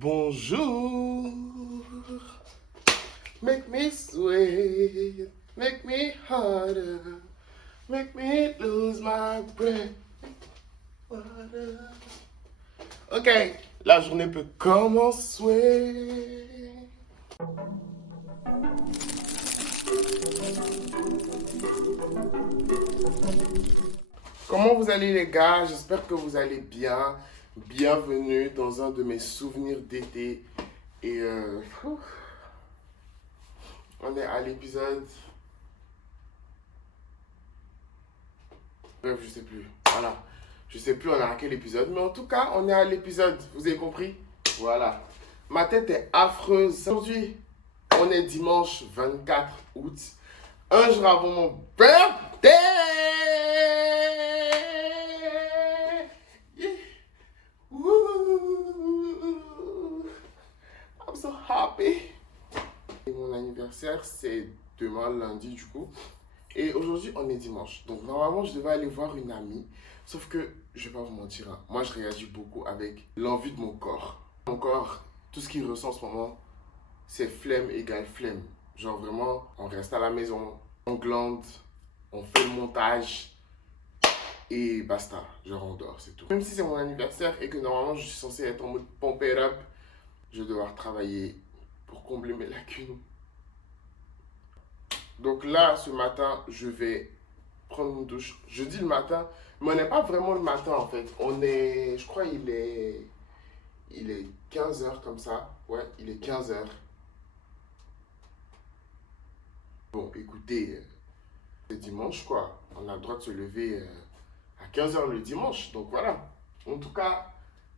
Bonjour, make me sweat, make me harder, make me lose my breath. Ok, la journée peut commencer. Comment vous allez les gars? J'espère que vous allez bien. Bienvenue dans un de mes souvenirs d'été. Et on est à l'épisode... Bref, je sais plus. Voilà. Je sais plus on est à quel épisode. Mais en tout cas, on est à l'épisode. Vous avez compris? Voilà. Ma tête est affreuse. Aujourd'hui, on est dimanche 24 août. Un jour avant mon birthday. Yeah. Woo. I'm so happy. Et mon anniversaire, c'est demain, lundi, du coup. Et aujourd'hui, on est dimanche. Donc, normalement, je devais aller voir une amie. Sauf que, je vais pas vous mentir, hein, moi, je réagis beaucoup avec l'envie de mon corps. Mon corps, tout ce qu'il ressent en ce moment, c'est flemme égale flemme. Genre, vraiment, on reste à la maison, on glande, on fait le montage et basta. Genre, on dort, c'est tout. Même si c'est mon anniversaire et que normalement, je suis censé être en mode pump it up, je vais devoir travailler pour combler mes lacunes. Donc là, ce matin, je vais prendre une douche. Je dis le matin, mais on n'est pas vraiment le matin en fait. On est, je crois il est 15 heures comme ça. Ouais, il est 15 heures. Bon, écoutez, c'est dimanche quoi. On a le droit de se lever à 15 heures le dimanche. Donc voilà. En tout cas,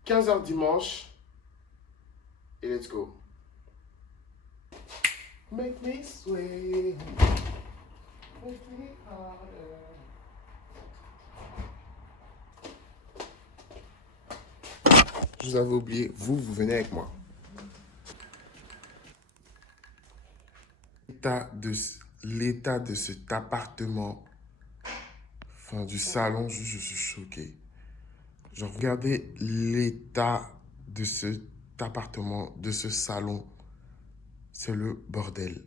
15 heures dimanche. Et let's go. Make me sway. Make me harder. Je vous avais oublié, vous venez avec moi. L'état de cet appartement, enfin du salon, je suis choqué. Genre, regardez l'état de cet appartement, de ce salon. C'est le bordel.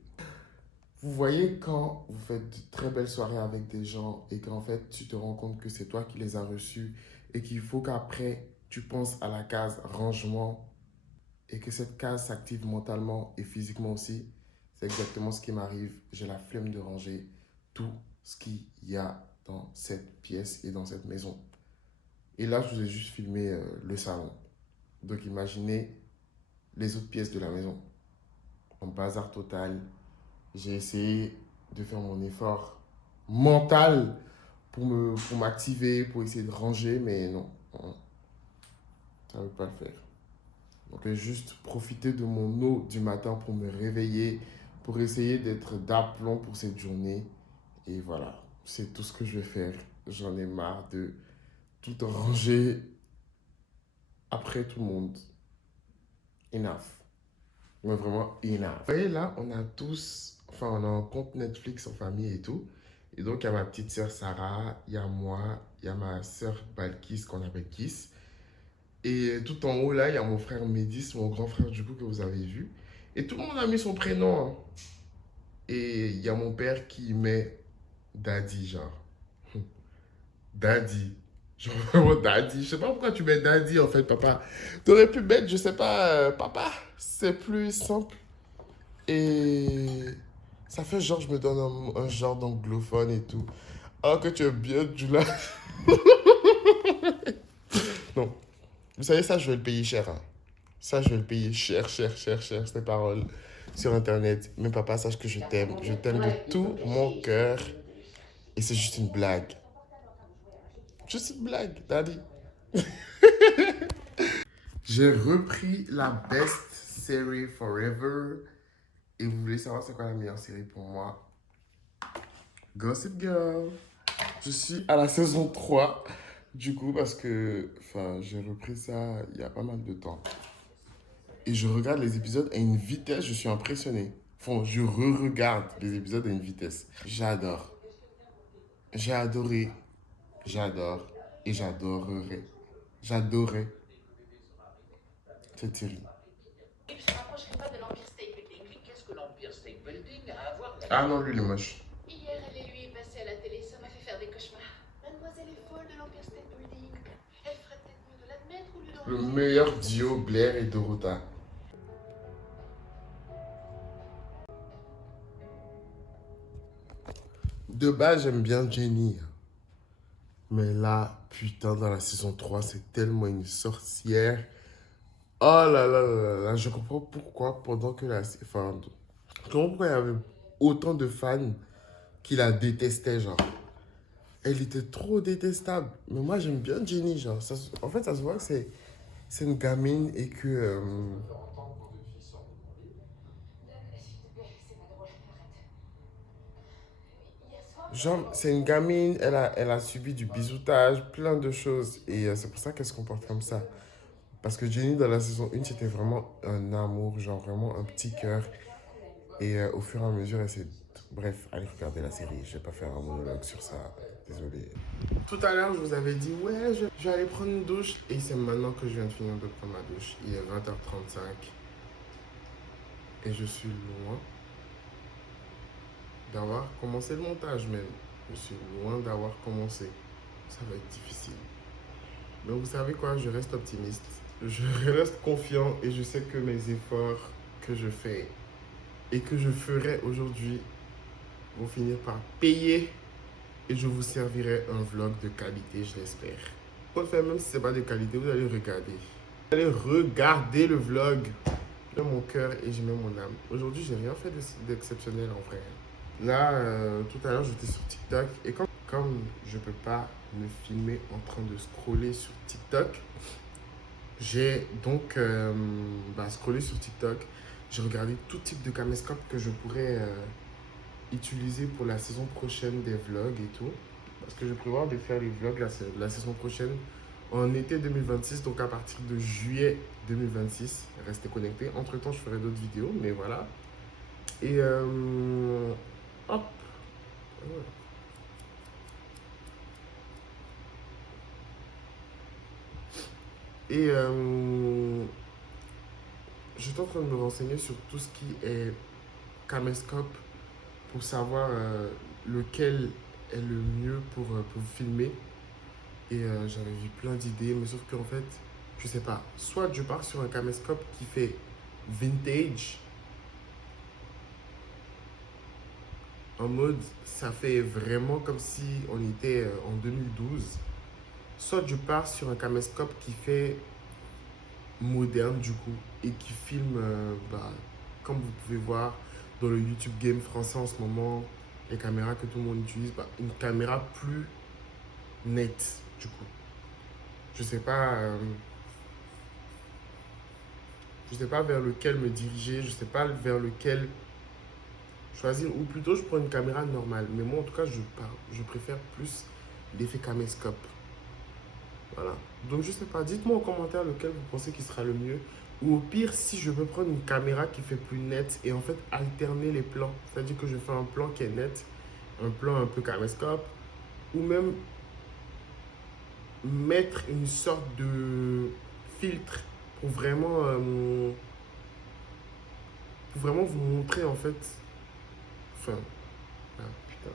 Vous voyez quand vous faites de très belles soirées avec des gens et qu'en fait tu te rends compte que c'est toi qui les as reçus et qu'il faut qu'après tu penses à la case rangement et que cette case s'active mentalement et physiquement aussi. C'est exactement ce qui m'arrive. J'ai la flemme de ranger tout ce qu'il y a dans cette pièce et dans cette maison. Et là, je vous ai juste filmé le salon. Donc imaginez les autres pièces de la maison. En bazar total. J'ai essayé de faire mon effort mental pour m'activer, pour essayer de ranger, mais non, ça ne veut pas le faire. Donc, je vais juste profiter de mon eau du matin pour me réveiller, pour essayer d'être d'aplomb pour cette journée. Et voilà, c'est tout ce que je vais faire. J'en ai marre de tout ranger après tout le monde. Enough. Mais vraiment, enough. Vous voyez là, on a tous, enfin, on a un compte Netflix en famille et tout. Et donc, il y a ma petite sœur Sarah, il y a moi, il y a ma sœur Balkis qu'on appelle Kiss. Et tout en haut, là, il y a mon frère Médis, mon grand frère du coup que vous avez vu. Et tout le monde a mis son prénom, hein. Et il y a mon père qui met Daddy, genre. Daddy. Genre vraiment Daddy. Je sais pas pourquoi tu mets Daddy en fait, papa. T'aurais pu mettre, je sais pas, papa. C'est plus simple. Et ça fait genre, je me donne un genre d'anglophone et tout. Alors que tu es bien du là. Non. Vous savez, ça, je vais le payer cher, hein. Ça, je vais le payer cher, cher, cher, cher, ces paroles sur Internet. Mais papa, sache que je t'aime. Je t'aime de tout mon cœur. Et c'est juste une blague. Juste une blague, daddy. J'ai repris la best série forever. Et vous voulez savoir c'est quoi la meilleure série pour moi? Gossip Girl. Je suis à la saison 3. Du coup, parce que j'ai repris ça il y a pas mal de temps. Et je regarde les épisodes à une vitesse, je suis impressionné. Enfin, je re-regarde les épisodes à une vitesse. J'adore. J'ai adoré. J'adore. Et j'adorerai. J'adorais cette série. Ah non, lui, il est moche. Hier, elle et lui est passée à la télé, ça m'a fait faire des cauchemars. Mademoiselle est folle de l'Empire State Building. Elle ferait peut-être mieux de l'admettre au lieu de Le refuser. meilleur duo, Blair et Dorota. De base, j'aime bien Jenny. Mais là, putain, dans la saison 3, c'est tellement une sorcière. Oh là là là là là, je comprends pourquoi, pendant que la... Enfin, je comprends pourquoi il y avait autant de fans qui la détestaient, genre. Elle était trop détestable. Mais moi, j'aime bien Jenny, genre. En fait, ça se voit que c'est une gamine et que... genre, c'est une gamine, elle a subi du bisoutage, plein de choses. Et c'est pour ça qu'elle se comporte comme ça. Parce que Jenny, dans la saison 1, c'était vraiment un amour, genre vraiment un petit cœur. Et au fur et à mesure, elle s'est... Bref, allez regarder la série. Je vais pas faire un monologue sur ça. Désolé. Tout à l'heure, je vous avais dit, ouais, je vais aller prendre une douche. Et c'est maintenant que je viens de finir de prendre ma douche. Il est 20h35. Et je suis loin d'avoir commencé le montage même. Je suis loin d'avoir commencé. Ça va être difficile. Mais vous savez quoi, je reste optimiste. Je reste confiant et je sais que mes efforts que je fais et que je ferai aujourd'hui vont finir par payer et je vous servirai un vlog de qualité, je l'espère. Pour le faire, même si c'est pas de qualité, vous allez regarder. Vous allez regarder le vlog. Je mets mon cœur et je mets mon âme. Aujourd'hui, j'ai rien fait d'exceptionnel en vrai. Là, tout à l'heure, j'étais sur TikTok et comme je peux pas me filmer en train de scroller sur TikTok, j'ai donc scrollé sur TikTok. J'ai regardé tout type de caméscope que je pourrais utiliser pour la saison prochaine des vlogs et tout. Parce que je prévois de faire les vlogs la saison prochaine en été 2026, donc à partir de juillet 2026. Restez connectés. Entre temps, je ferai d'autres vidéos, mais voilà. Et hop. Voilà. Et je suis en train de me renseigner sur tout ce qui est caméscope pour savoir lequel est le mieux pour filmer. Et j'avais vu plein d'idées, mais sauf qu'en fait, je sais pas. Soit je pars sur un caméscope qui fait vintage, en mode ça fait vraiment comme si on était en 2012. Soit je pars sur un caméscope qui fait moderne du coup et qui filme, comme vous pouvez voir dans le YouTube Game français en ce moment, les caméras que tout le monde utilise, une caméra plus nette du coup. Je sais pas, je sais pas vers lequel me diriger, je sais pas vers lequel choisir, ou plutôt je prends une caméra normale. Mais moi en tout cas, je préfère plus l'effet caméscope. Voilà. Donc je sais pas, dites-moi en commentaire lequel vous pensez qui sera le mieux. Ou au pire, si je peux prendre une caméra qui fait plus net et en fait alterner les plans. C'est-à-dire que je fais un plan qui est net, un plan un peu caméscope, ou même mettre une sorte de filtre pour vraiment vous montrer en fait. Enfin, ah, putain.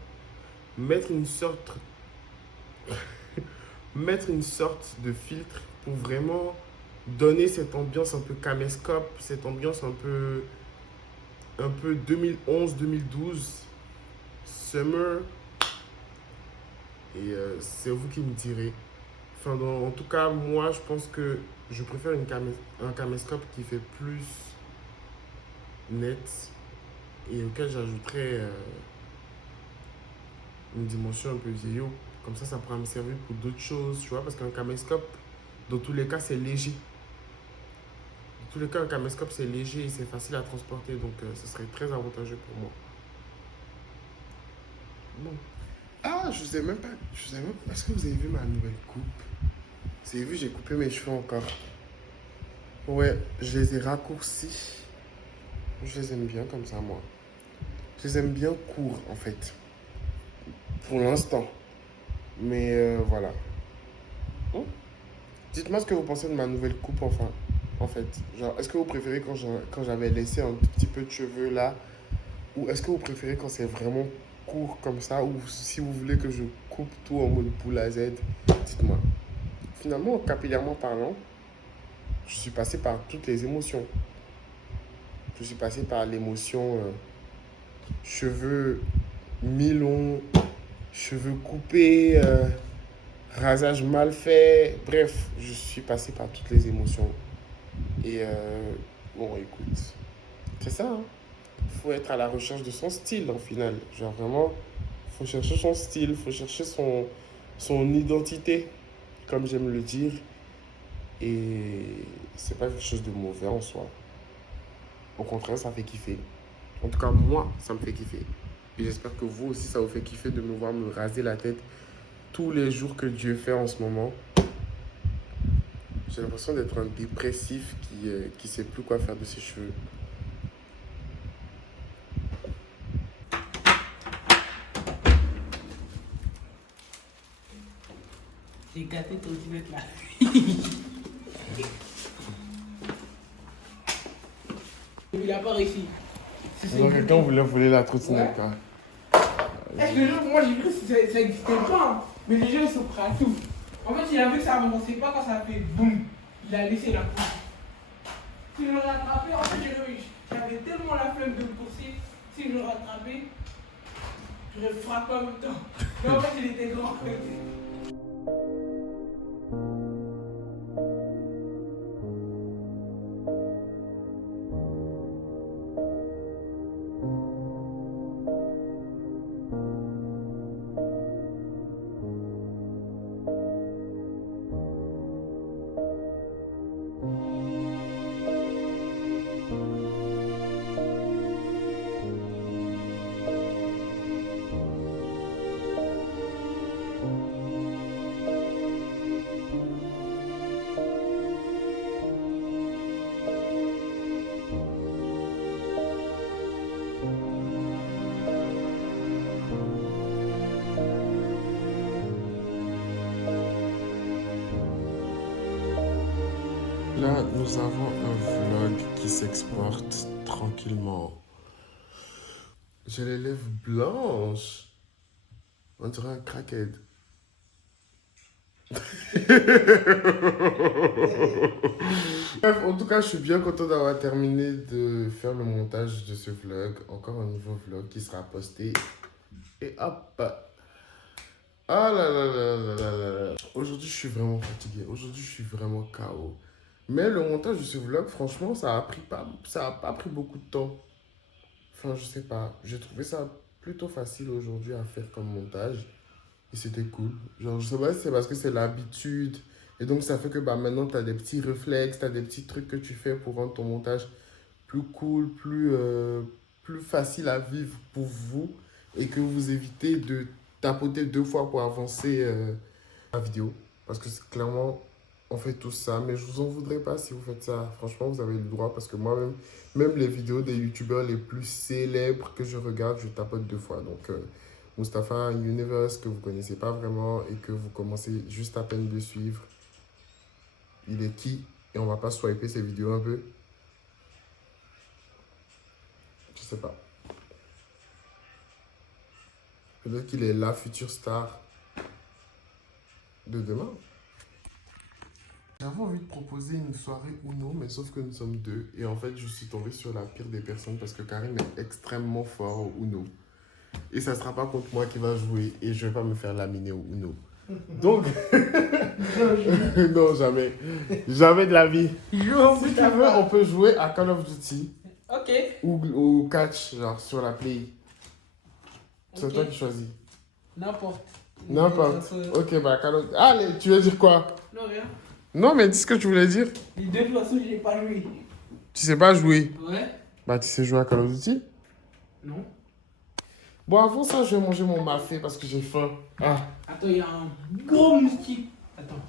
Mettre une sorte mettre une sorte de filtre pour vraiment donner cette ambiance un peu caméscope, cette ambiance un peu 2011-2012, summer. Et c'est vous qui me direz. Enfin, en tout cas, moi, je pense que je préfère un caméscope qui fait plus net et auquel j'ajouterais une dimension un peu vieillot. Comme ça pourra me servir pour d'autres choses, tu vois, parce qu'un caméscope, dans tous les cas, c'est léger. Dans tous les cas, un caméscope, c'est léger et c'est facile à transporter, donc ce serait très avantageux pour moi. Bon. Ah, je vous ai même pas... Est-ce que vous avez vu ma nouvelle coupe? Vous avez vu, j'ai coupé mes cheveux encore. Ouais, je les ai raccourcis. Je les aime bien comme ça, moi. Je les aime bien courts, en fait. Pour l'instant. Mais voilà. Oh. Dites-moi ce que vous pensez de ma nouvelle coupe, enfin. En fait. Genre, est-ce que vous préférez quand j'avais laissé un petit peu de cheveux là? Ou est-ce que vous préférez quand c'est vraiment court comme ça, ou si vous voulez que je coupe tout en mode boule à Z, dites-moi. Finalement, capillairement parlant, je suis passé par toutes les émotions. Je suis passé par l'émotion cheveux mi-longs, cheveux coupés, rasage mal fait. Bref, je suis passé par toutes les émotions. Et bon, écoute, c'est ça, hein. Faut être à la recherche de son style en final. Genre vraiment, faut chercher son style, faut chercher son identité, comme j'aime le dire. Et c'est pas quelque chose de mauvais en soi. Au contraire, ça fait kiffer. En tout cas, moi, ça me fait kiffer. Et j'espère que vous aussi, ça vous fait kiffer de me voir me raser la tête tous les jours que Dieu fait en ce moment. J'ai l'impression d'être un dépressif qui sait plus quoi faire de ses cheveux. J'ai gâté ton trottinette là. Il n'a pas réussi. Donc, quelqu'un voulait voler la trottinette, quoi. Est-ce que le jour, moi j'ai cru que ça n'existait pas, hein. Mais les gens ils sont prêts à tout. En fait, il a vu que ça avançait pas quand ça a fait boum. Il a laissé la course. Si je le rattrapais, en fait, j'avais tellement la flemme de poursuivre. Si je le rattrapais, j'aurais frappé en même temps. Mais en fait, il était grand. Là, nous avons un vlog qui s'exporte tranquillement. J'ai les lèvres blanches. On dirait un crackhead. Bref, en tout cas, je suis bien content d'avoir terminé de faire le montage de ce vlog. Encore un nouveau vlog qui sera posté. Et hop! Ah là là là là là là. Aujourd'hui, je suis vraiment fatigué. Aujourd'hui, je suis vraiment KO. Mais le montage de ce vlog, franchement, ça a pas pris beaucoup de temps. Enfin, je sais pas. J'ai trouvé ça plutôt facile aujourd'hui à faire comme montage. Et c'était cool. Genre, je sais pas si c'est parce que c'est l'habitude. Et donc, ça fait que bah, maintenant, tu as des petits réflexes, tu as des petits trucs que tu fais pour rendre ton montage plus cool, plus facile à vivre pour vous. Et que vous évitez de tapoter 2 fois pour avancer la vidéo. Parce que clairement, on fait tous ça. Mais je vous en voudrais pas si vous faites ça. Franchement, vous avez le droit. Parce que moi-même, même les vidéos des youtubeurs les plus célèbres que je regarde, je tapote 2 fois. Donc, Mustapha Universe, que vous connaissez pas vraiment et que vous commencez juste à peine de suivre. Il est qui? Et on va pas swiper ses vidéos un peu? Je sais pas. Peut-être qu'il est la future star de demain. J'avais envie de proposer une soirée Uno, mais sauf que nous sommes deux. Et en fait, je suis tombé sur la pire des personnes parce que Karim est extrêmement fort au Uno. Et ça ne sera pas contre moi qui va jouer et je vais pas me faire laminer au Uno. Donc, non, jamais. Jamais de la vie. Si tu veux, on peut jouer à Call of Duty. Ok. Ou au catch, genre sur la Play. C'est Ok. toi qui choisis. N'importe. N'importe. Ok, bah Call of Duty. Allez, tu veux dire quoi? Non, rien. Non, mais dis ce que tu voulais dire. Les deux façons, je n'ai pas joué. Tu sais pas jouer. Ouais. Bah, tu sais jouer à Call of Duty? Non. Bon, avant ça, je vais manger mon mafé parce que j'ai faim. Ah. Attends, il y a un gros moustique. Attends.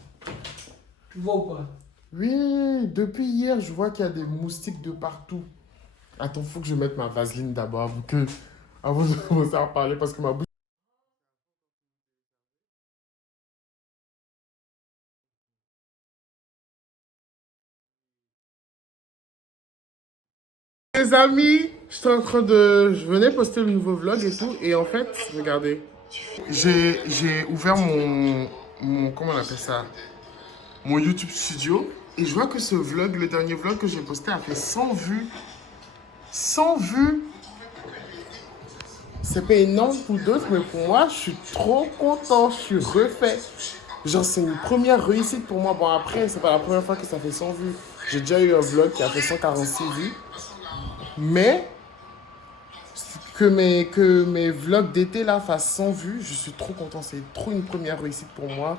Tu vois ou pas? Oui, depuis hier, je vois qu'il y a des moustiques de partout. Attends, faut que je mette ma vaseline d'abord avant de commencer à parler parce que ma bouche. Les amis, Je venais poster le nouveau vlog et tout. Et en fait, regardez. J'ai ouvert comment on appelle ça? Mon YouTube Studio. Et je vois que ce vlog, le dernier vlog que j'ai posté, a fait 100 vues. 100 vues. C'est pas énorme pour d'autres, mais pour moi, je suis trop content. Je suis refait. Genre, c'est une première réussite pour moi. Bon, après, c'est pas la première fois que ça fait 100 vues. J'ai déjà eu un vlog qui a fait 146 vues. Mais que mes vlogs d'été là fassent 100 vues, je suis trop content. C'est trop une première réussite pour moi.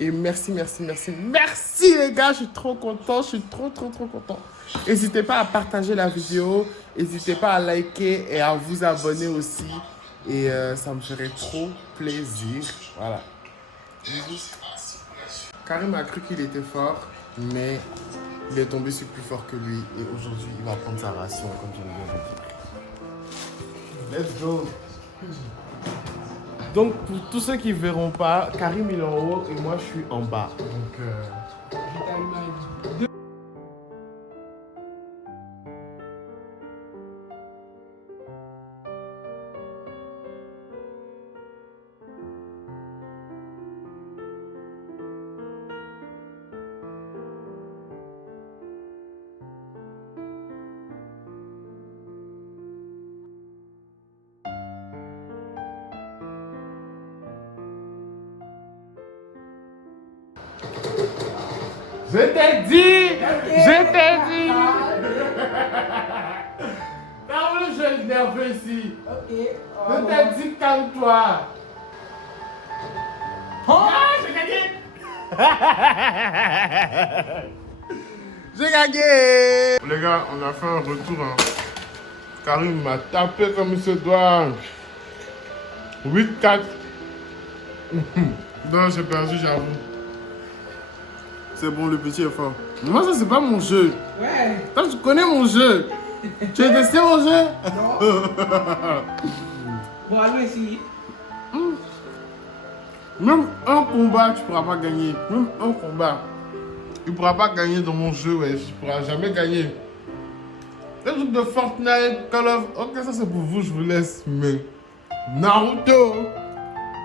Et merci les gars, je suis trop content, je suis trop content. N'hésitez pas à partager la vidéo, n'hésitez pas à liker et à vous abonner aussi. Et ça me ferait trop plaisir. Voilà. Karim a cru qu'il était fort, mais il est tombé sur plus fort que lui. Et aujourd'hui, il va prendre sa ration, comme je viens de dire. Let's go. Donc, pour tous ceux qui ne verront pas, Karim il est en haut et moi je suis en bas. Donc, je t'ai dit! Je t'ai dit! T'as vu le jeu nerveux ici? Ok. Je t'ai dit, calme-toi! Oh, j'ai gagné! J'ai gagné! Les gars, on a fait un retour. Hein. Karim m'a tapé comme il se doit. 8-4. Non, j'ai perdu, j'avoue. C'est bon, le petit est fort. Moi, ça, c'est pas mon jeu. Ouais. Toi, tu connais mon jeu. Tu as testé mon jeu? Non. Bon, allons essayer. Même un combat, tu pourras pas gagner. Même un combat. Tu pourras pas gagner dans mon jeu, ouais. Tu pourras jamais gagner. Les trucs de Fortnite, Call of... Ok, ça c'est pour vous, je vous laisse. Mais Naruto...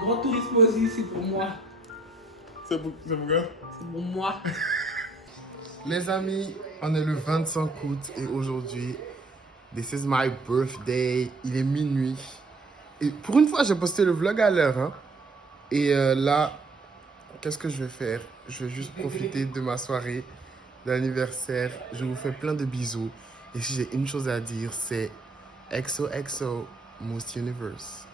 Grand Turismo aussi, c'est pour moi. C'est pour quoi? C'est pour moi. Les amis, on est le 25 août et aujourd'hui, this is my birthday. Il est minuit. Et pour une fois, j'ai posté le vlog à l'heure. Hein. Et là, qu'est-ce que je vais faire? Je vais juste profiter de ma soirée d'anniversaire. Je vous fais plein de bisous. Et si j'ai une chose à dire, c'est XOXO Most Universe.